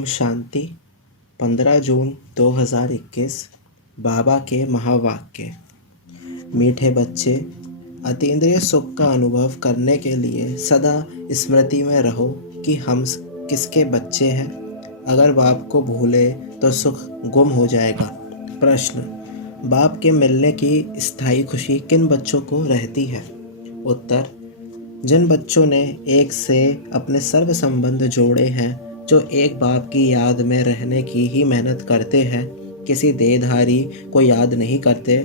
ओम शांति। 15 जून 2021। बाबा के महावाक्य। मीठे बच्चे, अतीन्द्रिय सुख का अनुभव करने के लिए सदा स्मृति में रहो कि हम किसके बच्चे हैं। अगर बाप को भूले तो सुख गुम हो जाएगा। प्रश्न: बाप के मिलने की स्थायी खुशी किन बच्चों को रहती है? उत्तर: जिन बच्चों ने एक से अपने सर्व संबंध जोड़े हैं, जो एक बाप की याद में रहने की ही मेहनत करते हैं, किसी देहधारी को याद नहीं करते,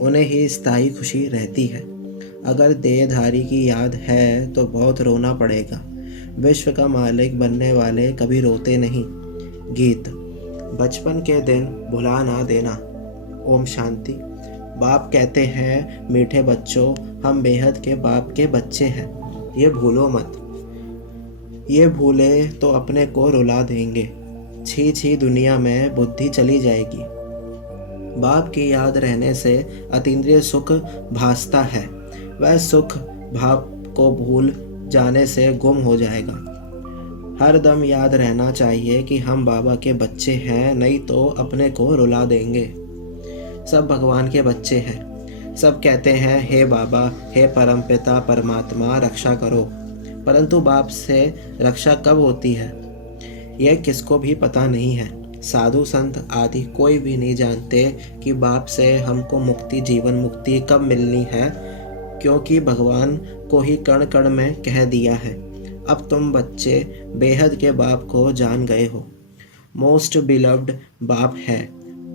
उन्हें ही स्थायी खुशी रहती है। अगर देहधारी की याद है तो बहुत रोना पड़ेगा। विश्व का मालिक बनने वाले कभी रोते नहीं। गीत। बचपन के दिन भुला ना देना। ओम शांति। बाप कहते हैं, मीठे बच्चों, हम बेहद के बाप के बच्चे हैं, ये भूलो मत। ये भूले तो अपने को रुला देंगे। छी छी दुनिया में बुद्धि चली जाएगी। बाप की याद रहने से अतीन्द्रिय सुख भासता है, वह सुख भाव को भूल जाने से गुम हो जाएगा। हर दम याद रहना चाहिए कि हम बाबा के बच्चे हैं, नहीं तो अपने को रुला देंगे। सब भगवान के बच्चे हैं। सब कहते हैं, हे बाबा, हे परमपिता परमात्मा, रक्षा करो। परंतु बाप से रक्षा कब होती है, यह किसको भी पता नहीं है। साधु संत आदि कोई भी नहीं जानते कि बाप से हमको मुक्ति, जीवन मुक्ति कब मिलनी है, क्योंकि भगवान को ही कण कण में कह दिया है। अब तुम बच्चे बेहद के बाप को जान गए हो। मोस्ट बिलव्ड बाप है,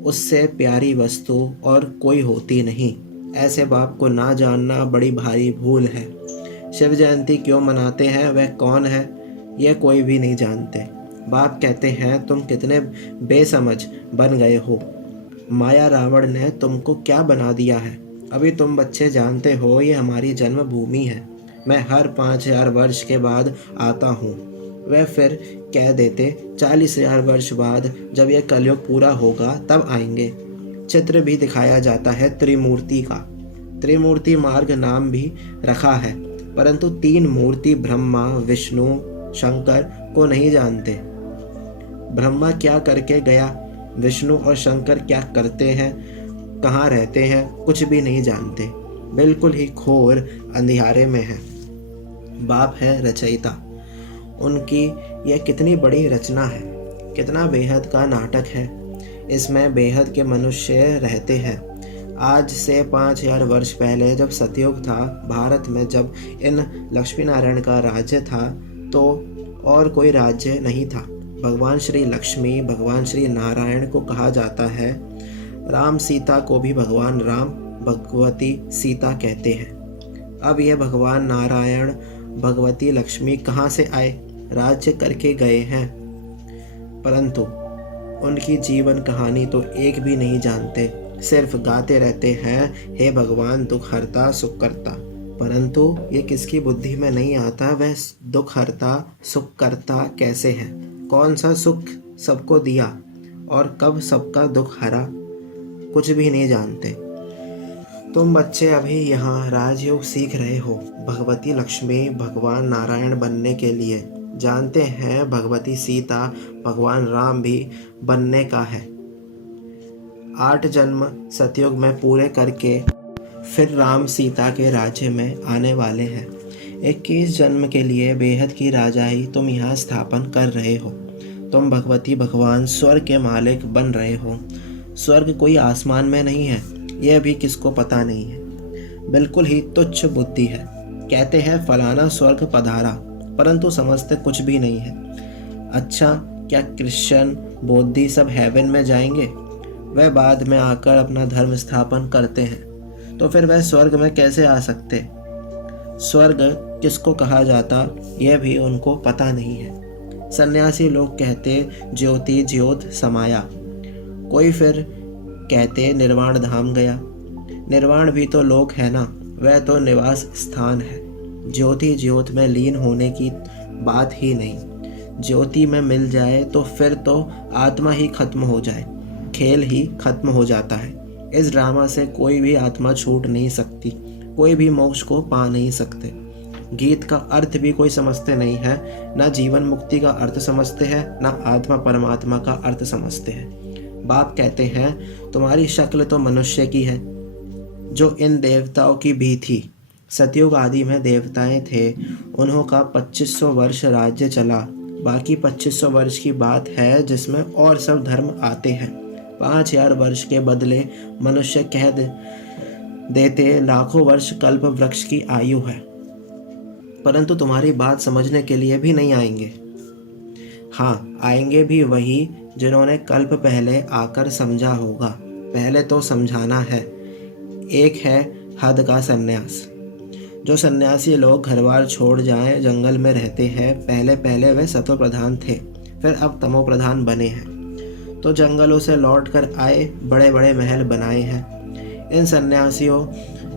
उससे प्यारी वस्तु और कोई होती नहीं। ऐसे बाप को ना जानना बड़ी भारी भूल है। शिव जयंती क्यों मनाते हैं, वह कौन है, यह कोई भी नहीं जानते। बाप कहते हैं, तुम कितने बेसमझ बन गए हो। माया रावण ने तुमको क्या बना दिया है। अभी तुम बच्चे जानते हो, ये हमारी जन्मभूमि है। मैं हर 5000 वर्ष के बाद आता हूँ। वह फिर कह देते 40,000 वर्ष बाद, जब यह कलयुग पूरा होगा तब आएंगे। चित्र भी दिखाया जाता है त्रिमूर्ति का। त्रिमूर्ति मार्ग नाम भी रखा है, परंतु 3 मूर्ति ब्रह्मा, विष्णु, शंकर को नहीं जानते। ब्रह्मा क्या करके गया, विष्णु और शंकर क्या करते हैं, कहाँ रहते हैं, कुछ भी नहीं जानते। बिल्कुल ही घोर अंधियारे में है। बाप है रचयिता। उनकी यह कितनी बड़ी रचना है, कितना बेहद का नाटक है। इसमें बेहद के मनुष्य रहते हैं। आज से 5000 वर्ष पहले जब सतयुग था, भारत में जब इन लक्ष्मी नारायण का राज्य था, तो और कोई राज्य नहीं था। भगवान श्री लक्ष्मी, भगवान श्री नारायण को कहा जाता है। राम सीता को भी भगवान राम, भगवती सीता कहते हैं। अब ये भगवान नारायण, भगवती लक्ष्मी कहाँ से आए, राज्य करके गए हैं, परंतु उनकी जीवन कहानी तो एक भी नहीं जानते। सिर्फ गाते रहते हैं, हे भगवान दुख हरता सुख करता। परंतु ये किसकी बुद्धि में नहीं आता, वह दुख हरता सुख करता कैसे है, कौन सा सुख सबको दिया और कब सबका दुख हरा, कुछ भी नहीं जानते। तुम बच्चे अभी यहाँ राजयोग सीख रहे हो, भगवती लक्ष्मी, भगवान नारायण बनने के लिए। जानते हैं भगवती सीता, भगवान राम भी बनने का है। 8 जन्म सतयुग में पूरे करके फिर राम सीता के राज्य में आने वाले हैं। 21 जन्म के लिए बेहद की राजाई तुम यहाँ स्थापन कर रहे हो। तुम भगवती भगवान स्वर्ग के मालिक बन रहे हो। स्वर्ग कोई आसमान में नहीं है, यह भी किसको पता नहीं है। बिल्कुल ही तुच्छ बुद्धि है। कहते हैं फलाना स्वर्ग पधारा, परंतु समझते कुछ भी नहीं है। अच्छा, क्या क्रिश्चियन, बौद्धी सब हेवन में जाएंगे? वह बाद में आकर अपना धर्म स्थापन करते हैं, तो फिर वह स्वर्ग में कैसे आ सकते? स्वर्ग किसको कहा जाता, यह भी उनको पता नहीं है। सन्यासी लोग कहते ज्योति ज्योत समाया, कोई फिर कहते निर्वाण धाम गया। निर्वाण भी तो लोक है ना, वह तो निवास स्थान है। ज्योति ज्योत में लीन होने की बात ही नहीं। ज्योति में मिल जाए तो फिर तो आत्मा ही खत्म हो जाए, खेल ही खत्म हो जाता है। इस ड्रामा से कोई भी आत्मा छूट नहीं सकती, कोई भी मोक्ष को पा नहीं सकते। गीत का अर्थ भी कोई समझते नहीं है, ना जीवन मुक्ति का अर्थ समझते हैं, ना आत्मा परमात्मा का अर्थ समझते हैं। बाप कहते हैं तुम्हारी शक्ल तो मनुष्य की है, जो इन देवताओं की भी थी। सतयुग आदि में देवताएं थे, उन्हों का 2500 वर्ष राज्य चला। बाकी 2500 वर्ष की बात है जिसमें और सब धर्म आते हैं। 5000 वर्ष के बदले मनुष्य कह देते लाखों वर्ष कल्प वृक्ष की आयु है, परंतु तुम्हारी बात समझने के लिए भी नहीं आएंगे। हाँ, आएंगे भी वही जिन्होंने कल्प पहले आकर समझा होगा। पहले तो समझाना है। एक है हद का सन्यास। जो सन्यासी लोग घर बार छोड़ जाएं, जंगल में रहते हैं, पहले पहले वे सतो प्रधान थे, फिर अब तमो प्रधान बने हैं, तो जंगलों से लौट कर आए, बड़े बड़े महल बनाए हैं। इन सन्यासियों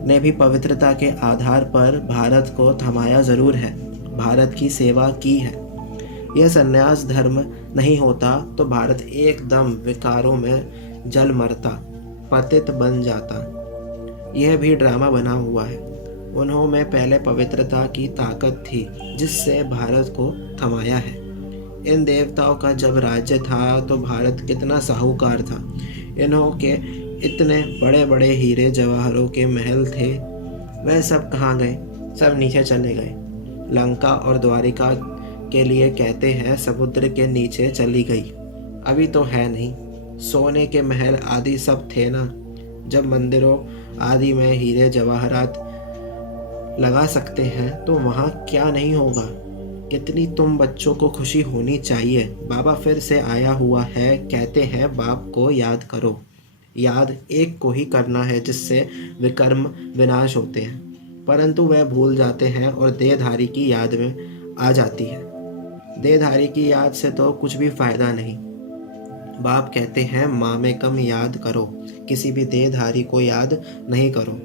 ने भी पवित्रता के आधार पर भारत को थमाया ज़रूर है, भारत की सेवा की है। यह सन्यास धर्म नहीं होता तो भारत एकदम विकारों में जल मरता, पतित बन जाता। यह भी ड्रामा बना हुआ है। उन्हों में पहले पवित्रता की ताकत थी जिससे भारत को थमाया है। इन देवताओं का जब राज्य था तो भारत कितना साहूकार था। इन्हों के इतने बड़े बड़े हीरे जवाहरों के महल थे, वह सब कहाँ गए? सब नीचे चले गए। लंका और द्वारिका के लिए कहते हैं समुद्र के नीचे चली गई। अभी तो है नहीं। सोने के महल आदि सब थे ना। जब मंदिरों आदि में हीरे जवाहरात लगा सकते हैं तो वहाँ क्या नहीं होगा। कितनी तुम बच्चों को खुशी होनी चाहिए। बाबा फिर से आया हुआ है, कहते हैं बाप को याद करो। याद एक को ही करना है जिससे विकर्म विनाश होते हैं, परंतु वह भूल जाते हैं और देहधारी की याद में आ जाती है। देहधारी की याद से तो कुछ भी फायदा नहीं। बाप कहते हैं माँ में कम याद करो, किसी भी देहधारी को याद नहीं करो।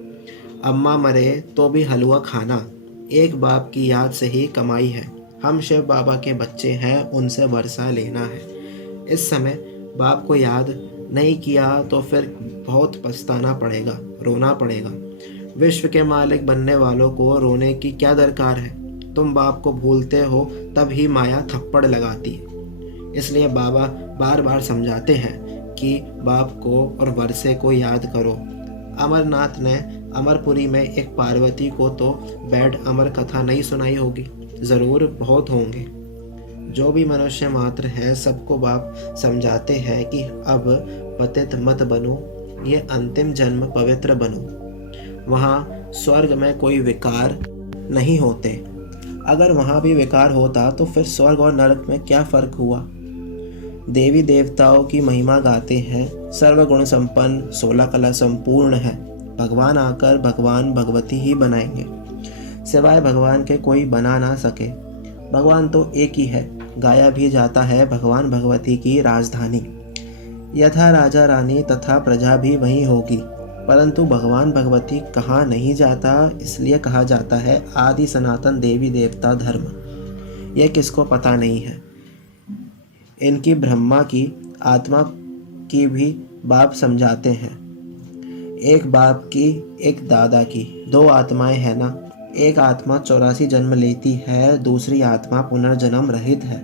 अम्मा मरे तो भी हलवा खाना एक बाप की याद से ही कमाई है। हम शिव बाबा के बच्चे हैं, उनसे वर्षा लेना है। इस समय बाप को याद नहीं किया तो फिर बहुत पछताना पड़ेगा, रोना पड़ेगा। विश्व के मालिक बनने वालों को रोने की क्या दरकार है? तुम बाप को भूलते हो तब ही माया थप्पड़ लगाती है। इसलिए बाबा बार बार समझाते हैं कि बाप को और वर्षे को याद करो। अमरनाथ ने अमरपुरी में एक पार्वती को तो बैठ अमर कथा नहीं सुनाई होगी? ज़रूर बहुत होंगे। जो भी मनुष्य मात्र है सबको बाप समझाते हैं कि अब पतित मत बनो, ये अंतिम जन्म पवित्र बनो। वहाँ स्वर्ग में कोई विकार नहीं होते। अगर वहाँ भी विकार होता तो फिर स्वर्ग और नरक में क्या फ़र्क हुआ? देवी देवताओं की महिमा गाते हैं, सर्वगुण संपन्न, 16 कला संपूर्ण है। भगवान आकर भगवान भगवती ही बनाएंगे, सिवाय भगवान के कोई बना ना सके। भगवान तो एक ही है। गाया भी जाता है भगवान भगवती की राजधानी। यथा राजा रानी तथा प्रजा भी वही होगी, परंतु भगवान भगवती कहाँ नहीं जाता, इसलिए कहा जाता है आदि सनातन देवी देवता धर्म। यह किसको पता नहीं है। इनकी ब्रह्मा की आत्मा की भी बाप समझाते हैं। एक बाप की, एक दादा की, 2 आत्माएं हैं ना। एक आत्मा 84 जन्म लेती है, दूसरी आत्मा पुनर्जन्म रहित है।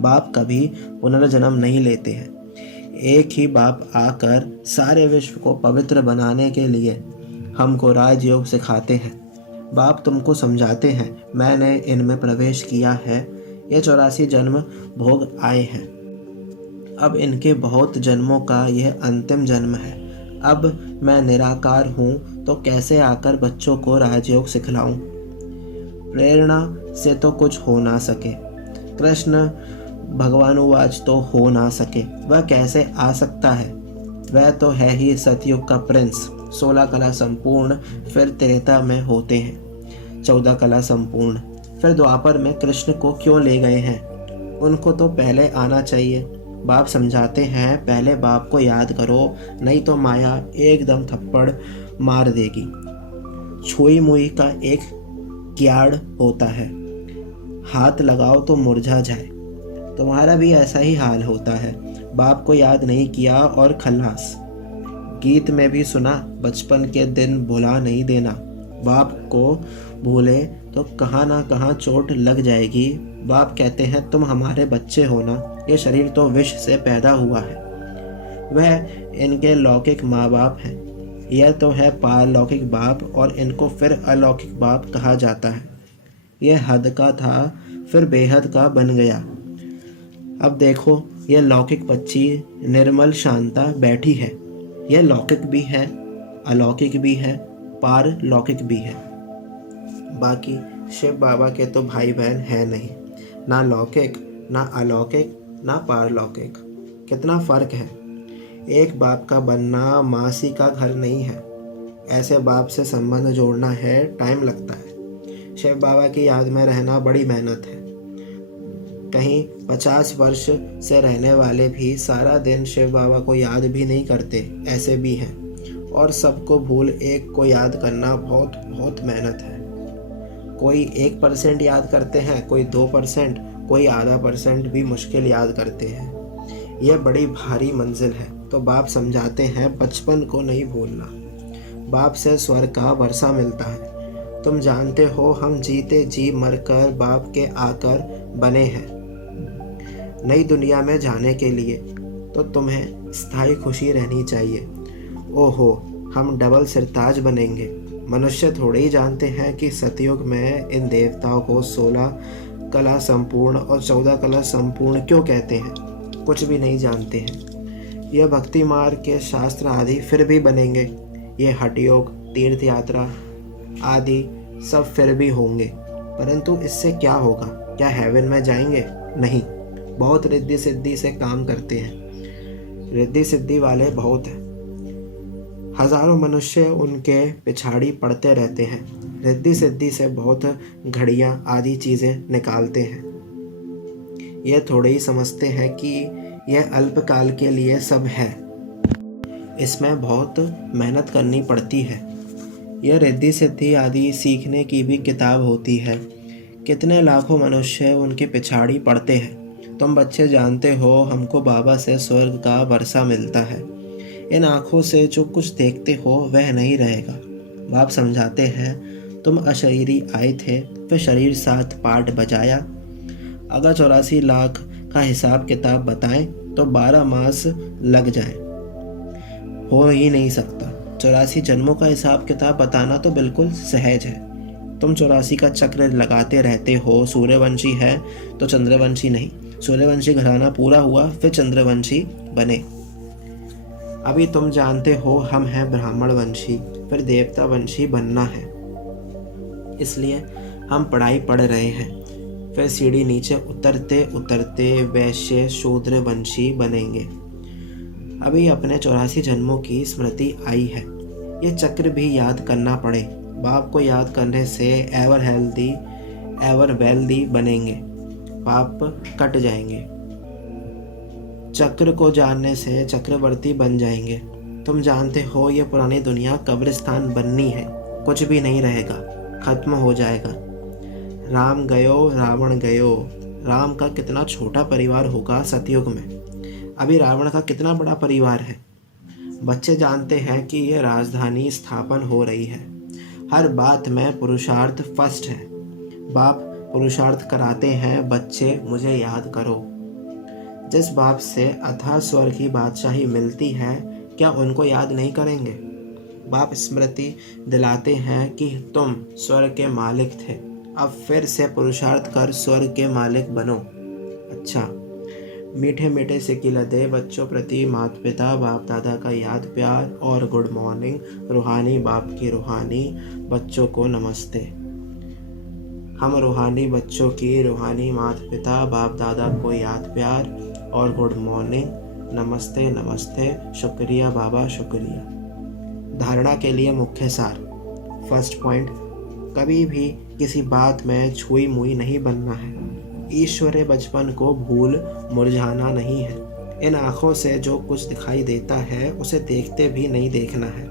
बाप कभी पुनर्जन्म नहीं लेते हैं। एक ही बाप आकर सारे विश्व को पवित्र बनाने के लिए हमको राजयोग सिखाते हैं। बाप तुमको समझाते हैं, मैंने इनमें प्रवेश किया है, ये 84 जन्म भोग आए हैं। अब इनके बहुत जन्मों का यह अंतिम जन्म है। अब मैं निराकार हूँ तो कैसे आकर बच्चों को राजयोग सिखलाऊं? प्रेरणा से तो कुछ हो ना सके। कृष्ण भगवानुवाच तो हो ना सके, वह कैसे आ सकता है? वह तो है ही सतयुग का प्रिंस। 16 कला संपूर्ण, फिर त्रेता में होते हैं 14 कला संपूर्ण। फिर द्वापर में कृष्ण को क्यों ले गए हैं? उनको तो पहले आना चाहिए। बाप समझाते हैं पहले बाप को याद करो, नहीं तो माया एकदम थप्पड़ मार देगी। छुई मुई का एक क्याड़ होता है, हाथ लगाओ तो मुरझा जाए। तुम्हारा भी ऐसा ही हाल होता है। बाप को याद नहीं किया और खल्लास। गीत में भी सुना, बचपन के दिन भुला नहीं देना। बाप को भूले तो कहाँ ना कहाँ चोट लग जाएगी। बाप कहते हैं तुम हमारे बच्चे हो ना, ये शरीर तो विष से पैदा हुआ है। वह इनके लौकिक माँ बाप हैं, यह तो है पारलौकिक बाप, और इनको फिर अलौकिक बाप कहा जाता है। यह हद का था फिर बेहद का बन गया। अब देखो यह लौकिक बच्ची निर्मल शांता बैठी है। यह लौकिक भी है, अलौकिक भी है, पारलौकिक भी है। बाकी शिव बाबा के तो भाई बहन है नहीं, ना लौकिक ना अलौकिक ना पारलौकिक। कितना फ़र्क है। एक बाप का बनना मासी का घर नहीं है। ऐसे बाप से संबंध जोड़ना है, टाइम लगता है। शिव बाबा की याद में रहना बड़ी मेहनत है। कहीं 50 वर्ष से रहने वाले भी सारा दिन शिव बाबा को याद भी नहीं करते, ऐसे भी हैं। और सबको भूल एक को याद करना बहुत बहुत मेहनत है। कोई 1% याद करते हैं, कोई 2%, कोई आधा % भी मुश्किल याद करते हैं। यह बड़ी भारी मंजिल है। तो बाप समझाते हैं बचपन को नहीं भूलना। बाप से स्वर्ग का वर्षा मिलता है। तुम जानते हो हम जीते जी मरकर बाप के आकर बने हैं। नई दुनिया में जाने के लिए तो तुम्हें स्थायी खुशी रहनी चाहिए। ओहो, हम डबल सिरताज बनेंगे। मनुष्य थोड़े ही जानते हैं कि सतयुग में इन देवताओं को 16 कला संपूर्ण और 14 कला संपूर्ण क्यों कहते हैं। कुछ भी नहीं जानते हैं। यह भक्ति मार्ग के शास्त्र आदि फिर भी बनेंगे। ये हठ योग, तीर्थ यात्रा आदि सब फिर भी होंगे। परंतु इससे क्या होगा? क्या हेवन में जाएंगे? नहीं। बहुत रिद्धि सिद्धि से काम करते हैं। रिद्धि सिद्धि वाले बहुत हैं। हजारों मनुष्य उनके पिछाड़ी पड़ते रहते हैं। रिद्धि सिद्धि से बहुत घड़ियां आदि चीज़ें निकालते हैं। यह थोड़े ही समझते हैं कि यह अल्पकाल के लिए सब है। इसमें बहुत मेहनत करनी पड़ती है। यह रिद्धि सिद्धि आदि सीखने की भी किताब होती है। कितने लाखों मनुष्य उनके पिछाड़ी पड़ते हैं। तुम बच्चे जानते हो हमको बाबा से स्वर्ग का वर्षा मिलता है। इन आँखों से जो कुछ देखते हो वह नहीं रहेगा। बाप समझाते हैं तुम अशरीरी आए थे, फिर शरीर साथ पाठ बजाया। अगर 84 लाख का हिसाब किताब बताएं तो 12 मास लग जाए। हो ही नहीं सकता। 84 जन्मों का हिसाब किताब बताना तो बिल्कुल सहज है। तुम 84 का चक्र लगाते रहते हो। सूर्यवंशी है तो चंद्रवंशी नहीं। सूर्यवंशी घराना पूरा हुआ फिर चंद्रवंशी बने। अभी तुम जानते हो हम हैं ब्राह्मण वंशी, फिर देवता वंशी बनना है। इसलिए हम पढ़ाई पढ़ रहे हैं। फिर सीढ़ी नीचे उतरते उतरते वैश्य शूद्र वंशी बनेंगे। अभी अपने 84 जन्मों की स्मृति आई है। ये चक्र भी याद करना पड़े। बाप को याद करने से एवर हेल्दी एवर वेल्दी बनेंगे। पाप कट जाएंगे। चक्र को जानने से चक्रवर्ती बन जाएंगे। तुम जानते हो ये पुरानी दुनिया कब्रिस्तान बननी है। कुछ भी नहीं रहेगा, खत्म हो जाएगा। राम गयो रावण गयो। राम का कितना छोटा परिवार होगा सतयुग में। अभी रावण का कितना बड़ा परिवार है। बच्चे जानते हैं कि ये राजधानी स्थापन हो रही है। हर बात में पुरुषार्थ फर्स्ट है। बाप पुरुषार्थ कराते हैं, बच्चे मुझे याद करो। जिस बाप से अथाह स्वर्ग की बादशाही मिलती है, क्या उनको याद नहीं करेंगे? बाप स्मृति दिलाते हैं कि तुम स्वर्ग के मालिक थे, अब फिर से पुरुषार्थ कर स्वर्ग के मालिक बनो। अच्छा, मीठे मीठे सिकिल दे बच्चों प्रति माता पिता बाप दादा का याद प्यार और गुड मॉर्निंग। रूहानी बाप की रूहानी बच्चों को नमस्ते। हम रूहानी बच्चों की रूहानी माता पिता बाप दादा को याद प्यार और गुड मॉर्निंग, नमस्ते नमस्ते, शुक्रिया बाबा शुक्रिया। धारणा के लिए मुख्य सार। फर्स्ट पॉइंट, कभी भी किसी बात में छुई मुई नहीं बनना है। ईश्वरीय बचपन को भूल मुरझाना नहीं है। इन आँखों से जो कुछ दिखाई देता है उसे देखते भी नहीं देखना है।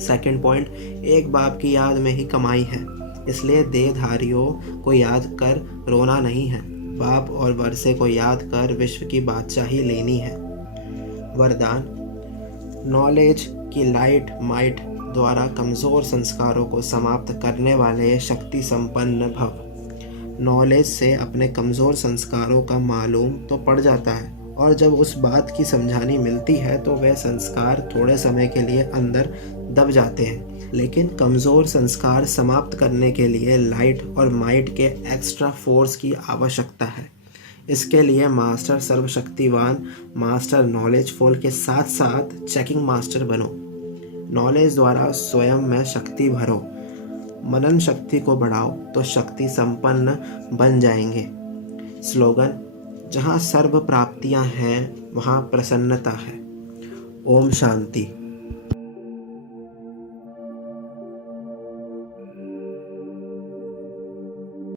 सेकंड पॉइंट, एक बाप की याद में ही कमाई है, इसलिए देहधारियों को याद कर रोना नहीं है। बाप और वर्षे को याद कर विश्व की बादशाही लेनी है। वरदान, नॉलेज की लाइट माइट द्वारा कमज़ोर संस्कारों को समाप्त करने वाले शक्ति संपन्न भव। नॉलेज से अपने कमज़ोर संस्कारों का मालूम तो पड़ जाता है, और जब उस बात की समझानी मिलती है तो वह संस्कार थोड़े समय के लिए अंदर दब जाते हैं। लेकिन कमज़ोर संस्कार समाप्त करने के लिए लाइट और माइट के एक्स्ट्रा फोर्स की आवश्यकता है। इसके लिए मास्टर सर्वशक्तिवान मास्टर नॉलेजफुल के साथ साथ चेकिंग मास्टर बनो। नॉलेज द्वारा स्वयं में शक्ति भरो, मनन शक्ति को बढ़ाओ तो शक्ति संपन्न बन जाएंगे। स्लोगन: जहाँ सर्व प्राप्तियाँ हैं वहाँ प्रसन्नता है। ओम शांति।